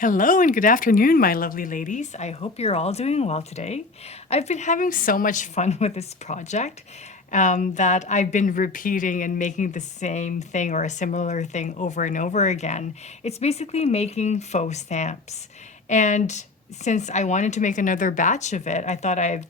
Hello and good afternoon, my lovely ladies. I hope you're all doing well today. I've been having so much fun with this project that I've been repeating and making the same thing or a similar thing over and over again. It's basically making faux stamps. And since I wanted to make another batch of it, I thought I'd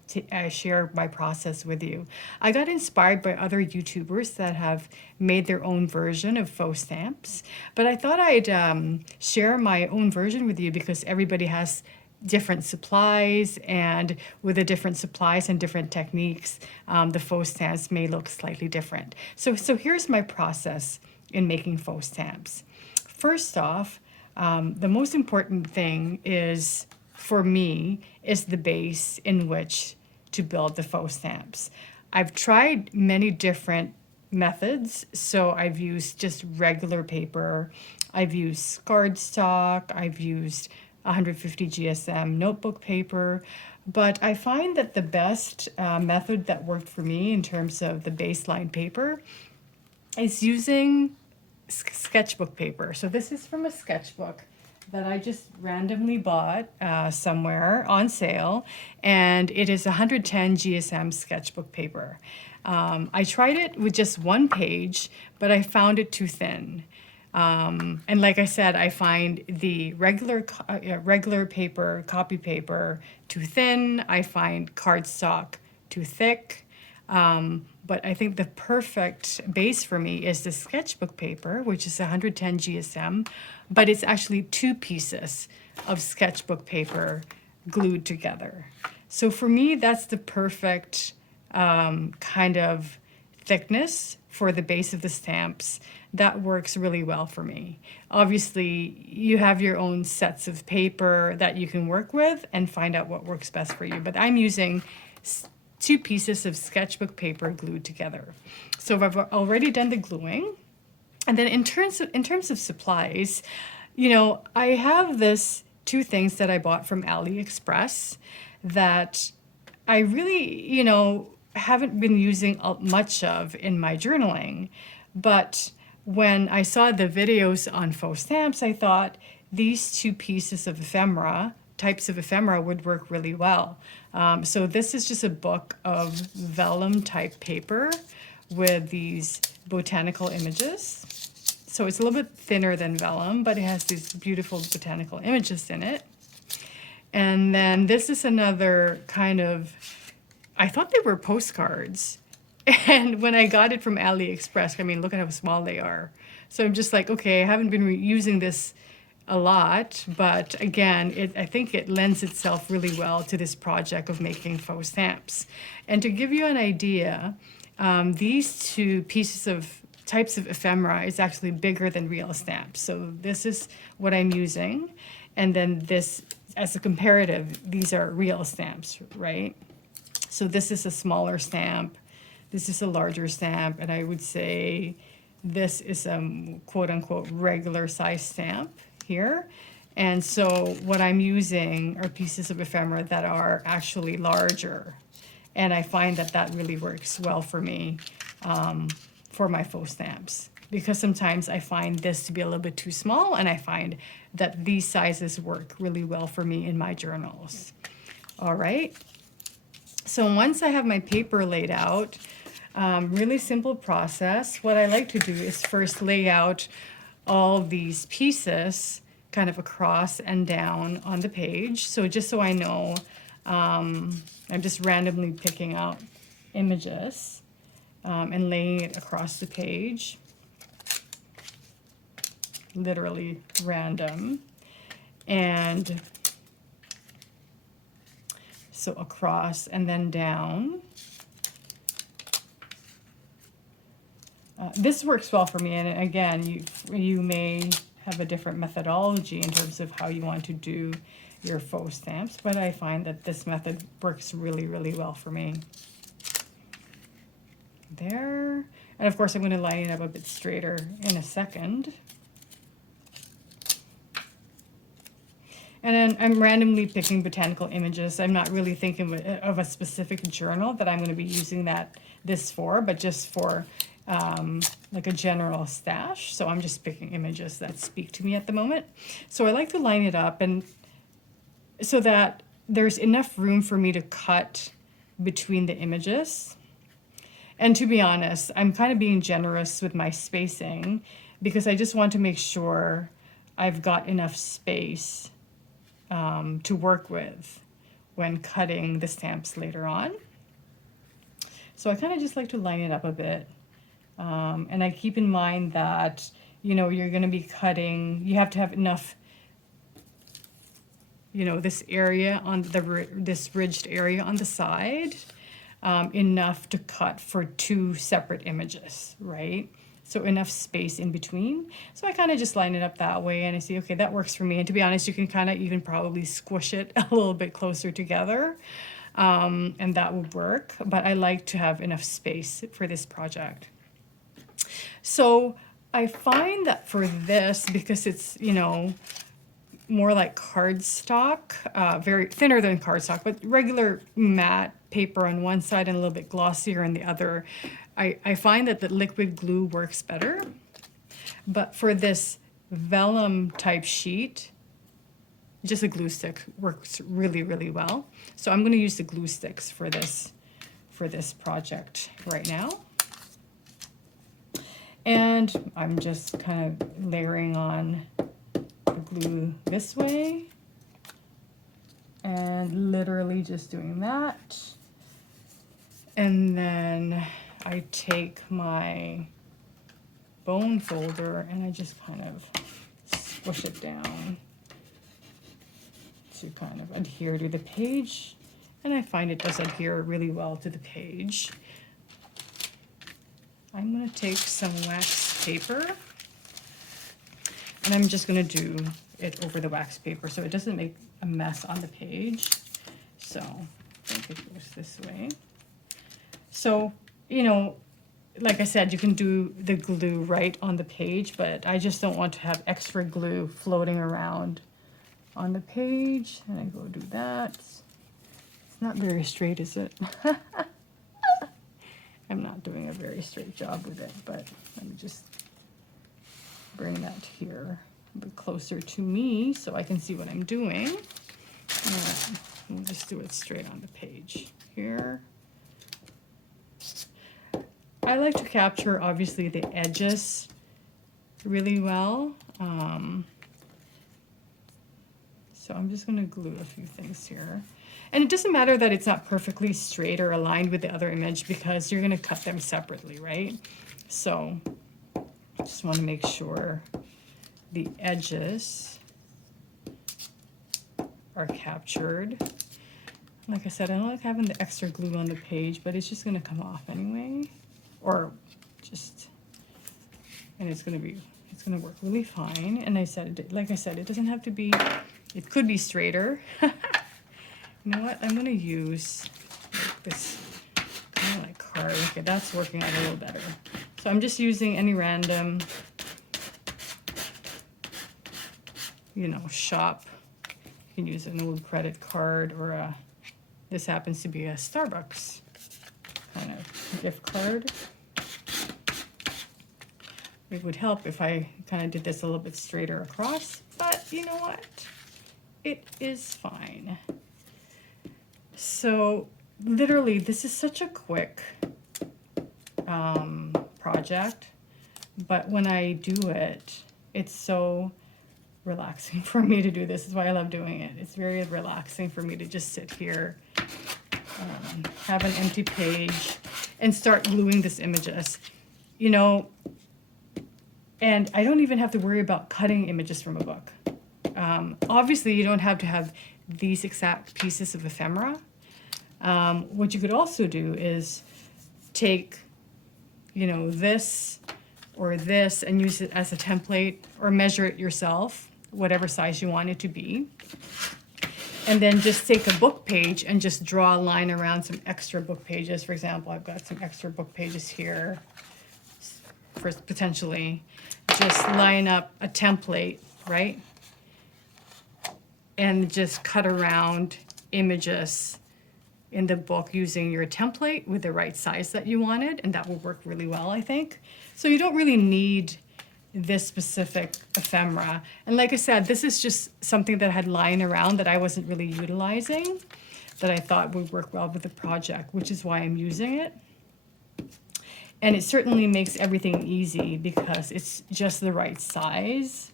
share my process with you. I got inspired by other YouTubers that have made their own version of faux stamps, but I thought I'd share my own version with you because everybody has different supplies, and with the different supplies and different techniques, the faux stamps may look slightly different. So here's my process in making faux stamps. First off, the most important thing is, for me, is the base in which to build the faux stamps. I've tried many different methods. So I've used just regular paper. I've used cardstock. I've used 150 GSM notebook paper. But I find that the best method that worked for me in terms of the baseline paper is using sketchbook paper. So this is from a sketchbook that I just randomly bought somewhere on sale, and it is 110 GSM sketchbook paper. I tried it with just one page, but I found it too thin. And like I said, I find the regular paper, copy paper, too thin. I find cardstock too thick. But I think the perfect base for me is the sketchbook paper, which is 110 GSM, but it's actually two pieces of sketchbook paper glued together. So for me, that's the perfect kind of thickness for the base of the stamps. That works really well for me. Obviously, you have your own sets of paper that you can work with and find out what works best for you. But I'm using two pieces of sketchbook paper glued together. So I've already done the gluing. And then in terms of supplies, I have this two things that I bought from AliExpress that I really, haven't been using much of in my journaling. But when I saw the videos on faux stamps, I thought these two pieces of types of ephemera would work really well. So this is just a book of vellum type paper with these botanical images. So it's a little bit thinner than vellum, but it has these beautiful botanical images in it. And then this is another kind of, I thought they were postcards. And when I got it from AliExpress, look at how small they are. So I'm just like, okay, I haven't been using this a lot, but again, I think it lends itself really well to this project of making faux stamps. And to give you an idea, these two types of ephemera is actually bigger than real stamps. So this is what I'm using. And then this, as a comparative, these are real stamps, right? So this is a smaller stamp. This is a larger stamp. And I would say this is a quote unquote regular size stamp here. And so what I'm using are pieces of ephemera that are actually larger. And I find that that really works well for me for my faux stamps, because sometimes I find this to be a little bit too small, and I find that these sizes work really well for me in my journals. All right. So once I have my paper laid out, really simple process. What I like to do is first lay out all these pieces kind of across and down on the page. So just so I know, I'm just randomly picking out images and laying it across the page. Literally random. And so across and then down. This works well for me, and again, you may have a different methodology in terms of how you want to do your faux stamps, but I find that this method works really, really well for me. There. And of course, I'm going to line it up a bit straighter in a second. And then I'm randomly picking botanical images. I'm not really thinking of a specific journal that I'm going to be using this for, but just for like a general stash. So I'm just picking images that speak to me at the moment. So I like to line it up and so that there's enough room for me to cut between the images. And to be honest, I'm kind of being generous with my spacing because I just want to make sure I've got enough space to work with when cutting the stamps later on. So I kind of just like to line it up a bit. And I keep in mind that, you know, you're going to be cutting, you have to have enough, you know, this area on this ridged area on the side, enough to cut for 2 separate images, right? So enough space in between. So I kind of just line it up that way and I see, okay, that works for me. And to be honest, you can kind of even probably squish it a little bit closer together. And that would work, but I like to have enough space for this project. So I find that for this, because it's, you know, more like cardstock, very thinner than cardstock, but regular matte paper on one side and a little bit glossier on the other, I find that the liquid glue works better. But for this vellum type sheet, just a glue stick works really, really well. So I'm going to use the glue sticks for this project right now. And I'm just kind of layering on the glue this way and literally just doing that. And then I take my bone folder and I just kind of squish it down to kind of adhere to the page. And I find it does adhere really well to the page. I'm going to take some wax paper and I'm just going to do it over the wax paper so it doesn't make a mess on the page. So I think it goes this way. So, you know, like I said, you can do the glue right on the page, but I just don't want to have extra glue floating around on the page. And I go do that. It's not very straight, is it? I'm not doing a very straight job with it, but let me just bring that here a bit closer to me so I can see what I'm doing. We'll just do it straight on the page here. I like to capture, obviously, the edges really well. So I'm just going to glue a few things here. And it doesn't matter that it's not perfectly straight or aligned with the other image because you're going to cut them separately, right? So just want to make sure the edges are captured. Like I said, I don't like having the extra glue on the page, but it's just going to come off anyway. Or just, and it's going to work really fine. And I said, like I said, it doesn't have to be, it could be straighter. You know what? I'm going to use like this kind of like card. Okay, that's working out a little better. So I'm just using any random, you know, shop. You can use an old credit card or a, this happens to be a Starbucks kind of gift card. It would help if I kind of did this a little bit straighter across, but you know what? It is fine. So literally, this is such a quick project, but when I do it, it's so relaxing for me to do this. This is why I love doing it. It's very relaxing for me to just sit here, have an empty page, and start gluing these images. You know, and I don't even have to worry about cutting images from a book. Obviously, you don't have to have these exact pieces of ephemera. What you could also do is take, you know, this or this and use it as a template or measure it yourself, whatever size you want it to be. And then just take a book page and just draw a line around some extra book pages. For example, I've got some extra book pages here for potentially just line up a template, right? And just cut around images in the book using your template with the right size that you wanted, and that will work really well, I think. So you don't really need this specific ephemera. And like I said, this is just something that I had lying around that I wasn't really utilizing, that I thought would work well with the project, which is why I'm using it. And it certainly makes everything easy because it's just the right size.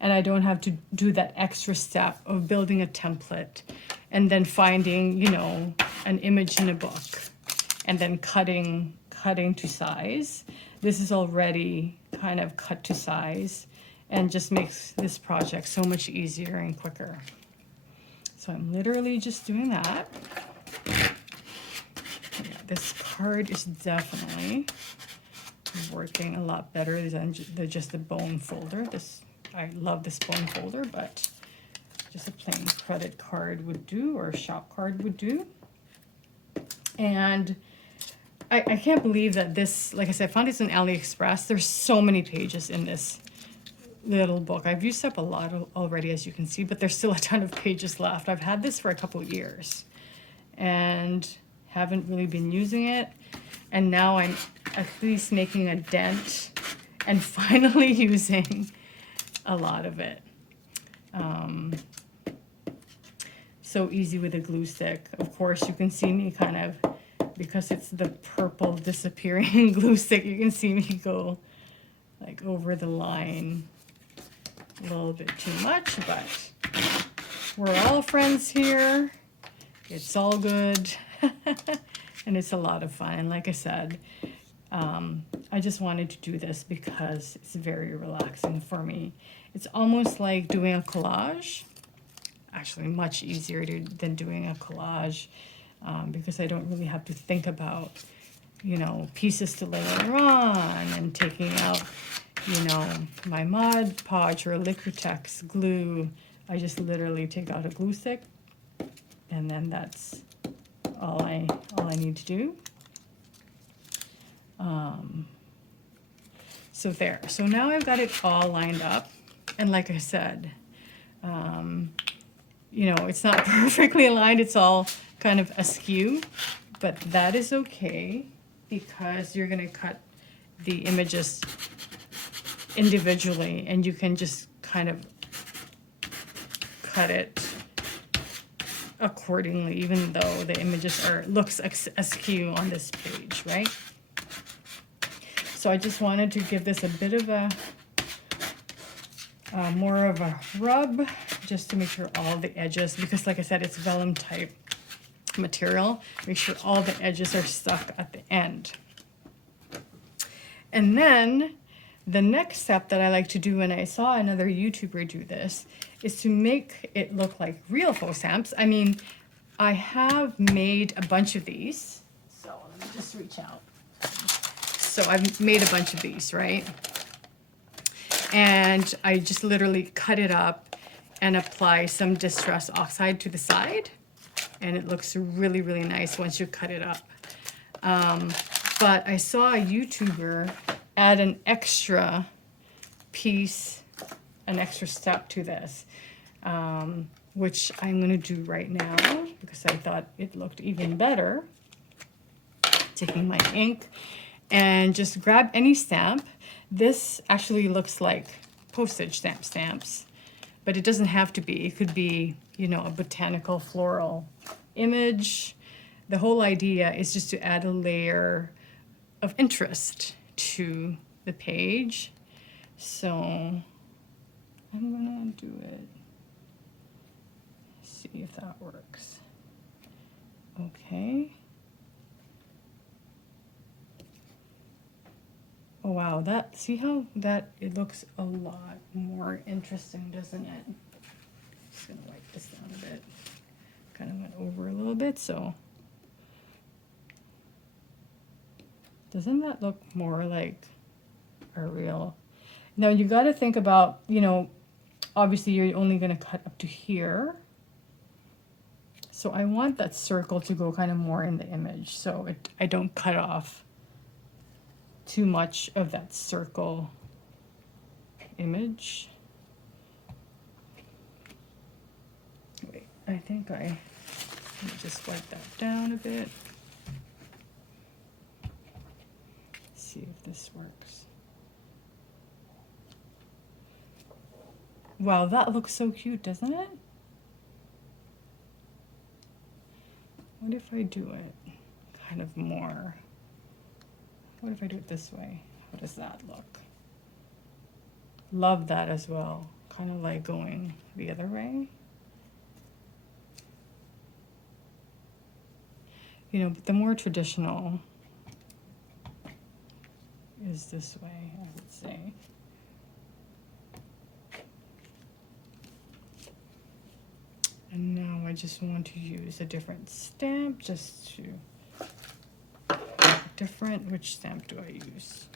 And I don't have to do that extra step of building a template and then finding, you know, an image in a book and then cutting to size. This is already kind of cut to size and just makes this project so much easier and quicker. So I'm literally just doing that. Yeah, this card is definitely working a lot better than just the bone folder. I love this bone folder, but just a plain credit card would do, or a shop card would do. And I can't believe that this, like I said, I found this on AliExpress. There's so many pages in this little book. I've used up a lot already, as you can see, but there's still a ton of pages left. I've had this for a couple of years and haven't really been using it. And now I'm at least making a dent and finally using a lot of it. So easy with a glue stick. Of course, you can see me kind of, because it's the purple disappearing glue stick, you can see me go like over the line a little bit too much, but we're all friends here. It's all good. And it's a lot of fun. And like I said, I just wanted to do this because it's very relaxing for me. It's almost like doing a collage. Actually, much easier than doing a collage because I don't really have to think about, you know, pieces to layer on and taking out, you know, my Mod Podge or Liquitex glue. I just literally take out a glue stick, and then that's all I need to do. So there. So now I've got it all lined up, and like I said, you know, it's not perfectly aligned. It's all kind of askew, but that is okay because you're going to cut the images individually, and you can just kind of cut it accordingly, even though the images looks askew on this page, right? So I just wanted to give this a bit of a more of a rub, just to make sure all the edges, because like I said, it's vellum type material, make sure all the edges are stuck at the end. And then the next step that I like to do when I saw another YouTuber do this is to make it look like real faux stamps. I mean, I have made a bunch of these. So let me just reach out. So I've made a bunch of these, right? And I just literally cut it up and apply some distress oxide to the side. And it looks really, really nice once you cut it up. But I saw a YouTuber add an extra piece, an extra step to this, which I'm going to do right now because I thought it looked even better. Taking my ink and just grab any stamp. This actually looks like postage stamps, but it doesn't have to be. It could be, you know, a botanical floral image. The whole idea is just to add a layer of interest to the page. So I'm gonna do it. See if that works. Okay. Oh wow, see how it looks a lot more interesting, doesn't it? Just gonna wipe this down a bit. Kind of went over a little bit, so. Doesn't that look more like a real? Now you got to think about, you know, obviously you're only going to cut up to here. So I want that circle to go kind of more in the image, so I don't cut off too much of that circle image. Wait, I think I Let me just wipe that down a bit. See if this works. Wow, that looks so cute, doesn't it? What if I do it kind of more? What if I do it this way? How does that look? Love that as well. Kind of like going the other way. You know, but the more traditional is this way, I would say. And now I just want to use a different stamp just to different. Which stamp do I use?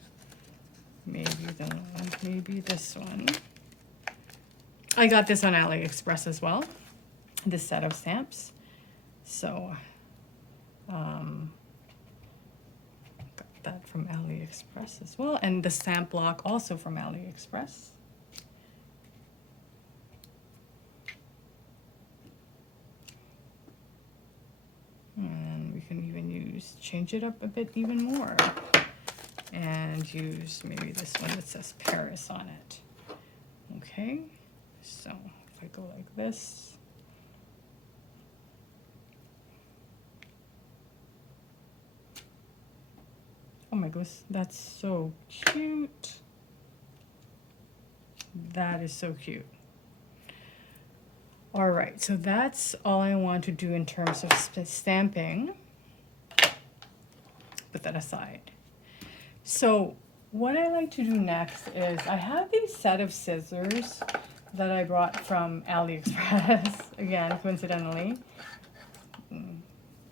Maybe the one, maybe this one. I got this on AliExpress as well, this set of stamps. So got that from AliExpress as well, and the stamp block also from AliExpress. And we can even change it up a bit even more and use maybe this one that says Paris on it. Okay, so if I go like this, oh my goodness, that's so cute. That is so cute. All right, so that's all I want to do in terms of stamping. Put that aside. So what I like to do next is I have these set of scissors that I brought from AliExpress, again, coincidentally.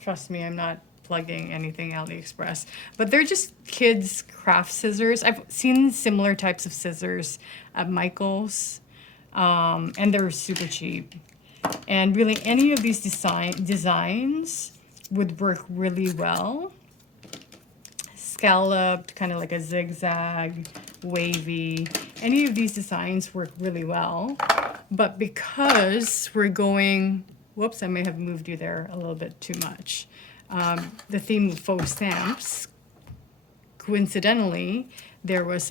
Trust me, I'm not plugging anything AliExpress, but they're just kids' craft scissors. I've seen similar types of scissors at Michael's, and they're super cheap. And really, any of these designs would work really well. Scalloped, kind of like a zigzag, wavy. Any of these designs work really well. But because we're going, whoops, I may have moved you there a little bit too much. The theme of faux stamps, coincidentally, there was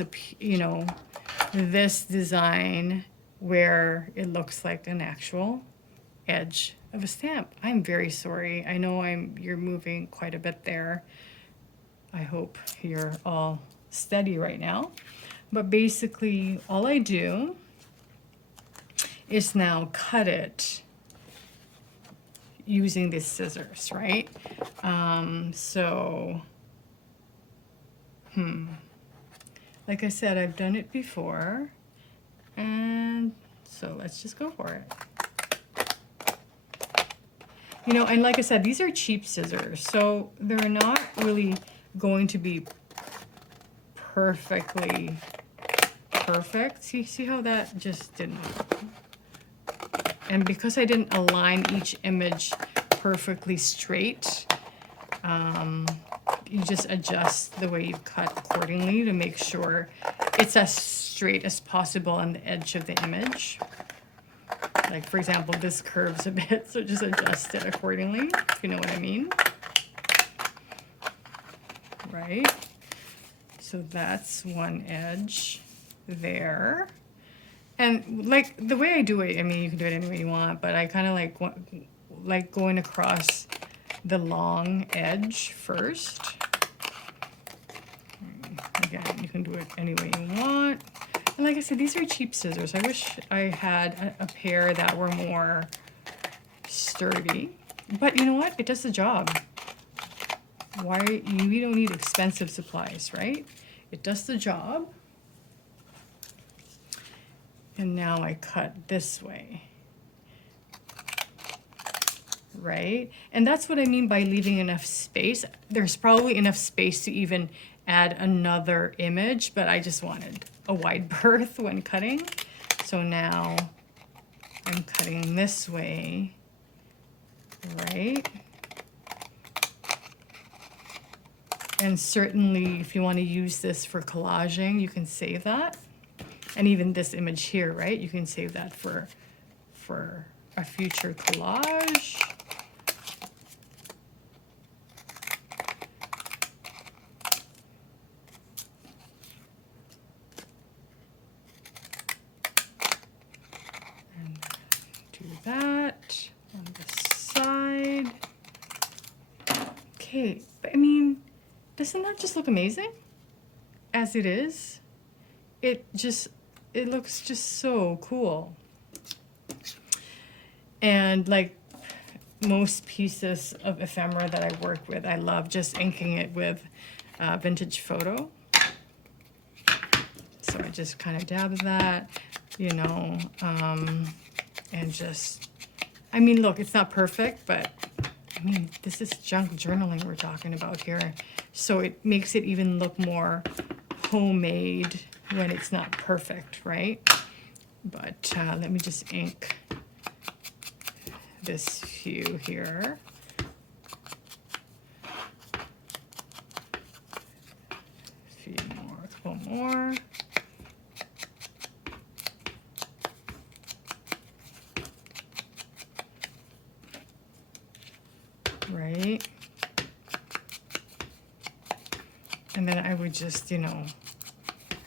this design where it looks like an actual edge of a stamp. I'm very sorry. I know you're moving quite a bit there. I hope you're all steady right now. But basically, all I do is now cut it using these scissors, right? Like I said, I've done it before. And so let's just go for it. You know, and like I said, these are cheap scissors, so they're not really going to be perfectly perfect. See how that just didn't. And because I didn't align each image perfectly straight, you just adjust the way you cut accordingly to make sure it's as straight as possible on the edge of the image. Like, for example, this curves a bit, so just adjust it accordingly, if you know what I mean. Right? So that's one edge there. And like the way I do it, I mean, you can do it any way you want, but I kind of like going across the long edge first. Again, you can do it any way you want. And like I said, these are cheap scissors. I wish I had a pair that were more sturdy. But you know what? It does the job. We don't need expensive supplies, right? It does the job. And now I cut this way. Right? And that's what I mean by leaving enough space. There's probably enough space to even add another image, but I just wanted a wide berth when cutting. So now I'm cutting this way, right? And certainly if you want to use this for collaging, you can save that. And even this image here, right? You can save that for a future collage. Okay, but I mean, doesn't that just look amazing? As it is? It looks just so cool. And like most pieces of ephemera that I work with, I love just inking it with vintage photo. So I just kind of dab that, you know, and just, I mean, look, it's not perfect, but I mean, this is junk journaling we're talking about here. So it makes it even look more homemade when it's not perfect, right? But let me just ink this few here. A few more, a couple more. Right? And then I would just, you know,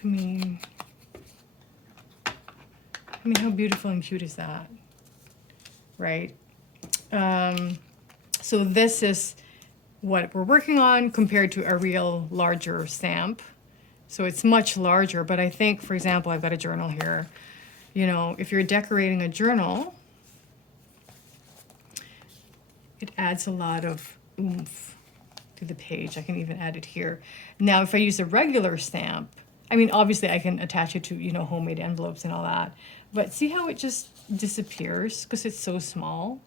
I mean, how beautiful and cute is that? Right? So this is what we're working on compared to a real larger stamp. So it's much larger, but I think, for example, I've got a journal here. You know, if you're decorating a journal, it adds a lot of oomph to the page. I can even add it here. Now, if I use a regular stamp, I mean, obviously I can attach it to, you know, homemade envelopes and all that, but see how it just disappears because it's so small,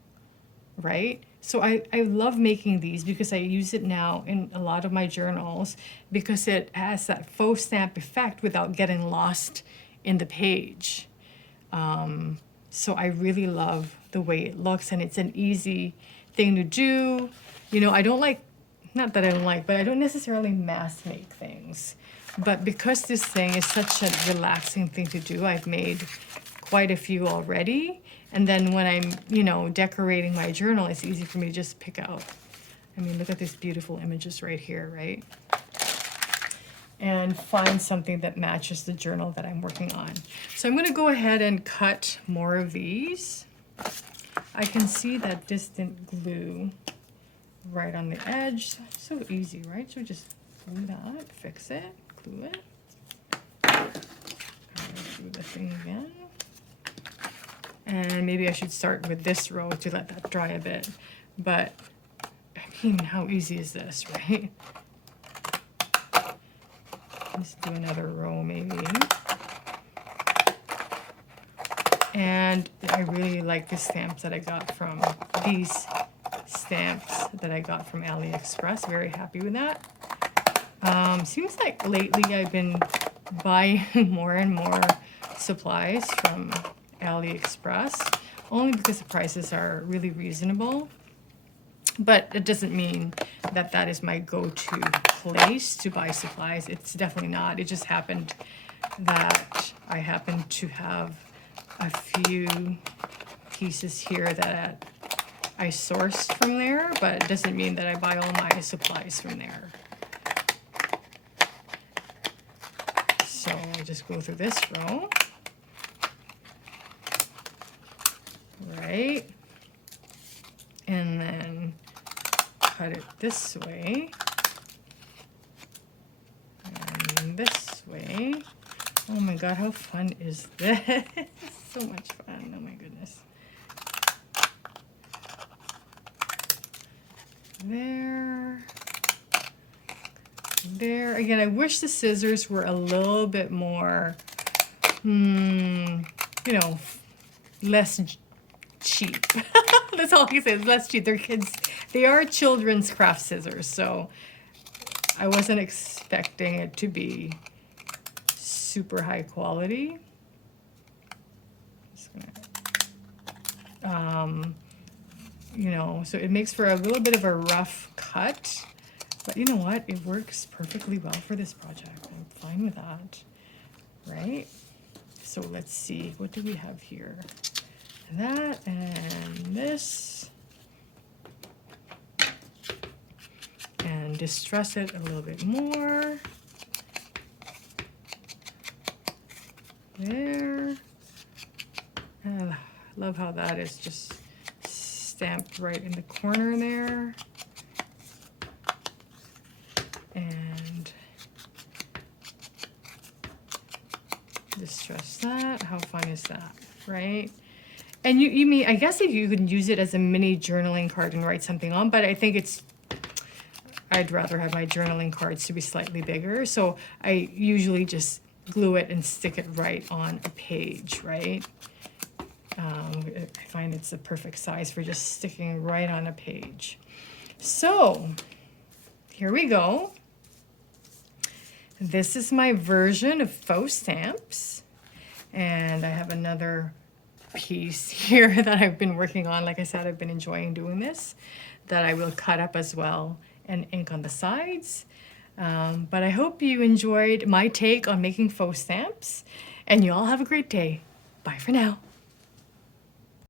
right? So I love making these because I use it now in a lot of my journals because it has that faux stamp effect without getting lost in the page. So I really love the way it looks, and it's an easy thing to do. You know, I don't like, not that I don't like, but I don't necessarily mass make things. But because this thing is such a relaxing thing to do, I've made quite a few already. And then when I'm, you know, decorating my journal, it's easy for me to just pick out. I mean, look at these beautiful images right here, right? And find something that matches the journal that I'm working on. So I'm going to go ahead and cut more of these. I can see that distant glue right on the edge. So easy, right? So just glue that, fix it, glue it. Do the thing again. And maybe I should start with this row to let that dry a bit. But I mean, how easy is this, right? Let's do another row maybe. And I really like the stamps that I got from these stamps that I got from AliExpress. Very happy with that. Seems like lately I've been buying more and more supplies from AliExpress, only because the prices are really reasonable. But it doesn't mean that that is my go-to place to buy supplies. It's definitely not. It just happened that I happened to have a few pieces here that I sourced from there, but it doesn't mean that I buy all my supplies from there. So I just go through this row. Right? And then cut it this way. And this way. Oh my God, how fun is this? So much fun, oh my goodness. There. There. Again, I wish the scissors were a little bit more, you know, less cheap. That's all I can say, it's less cheap. They're kids, they are children's craft scissors, so I wasn't expecting it to be super high quality. Just gonna, you know, so it makes for a little bit of a rough cut, but you know what? It works perfectly well for this project. I'm fine with that, right? So let's see, what do we have here? That and this. And distress it a little bit more. There. And I love how that is just stamped right in the corner there. And distress that. How fun is that, right? And you mean, I guess if you can use it as a mini journaling card and write something on, but I think I'd rather have my journaling cards to be slightly bigger. So I usually just glue it and stick it right on a page, right? I find it's the perfect size for just sticking right on a page. So here we go. This is my version of Faux Stamps. And I have another piece here that I've been working on. Like I said, I've been enjoying doing this, that I will cut up as well and ink on the sides. But I hope you enjoyed my take on making faux stamps, and you all have a great day. Bye for now.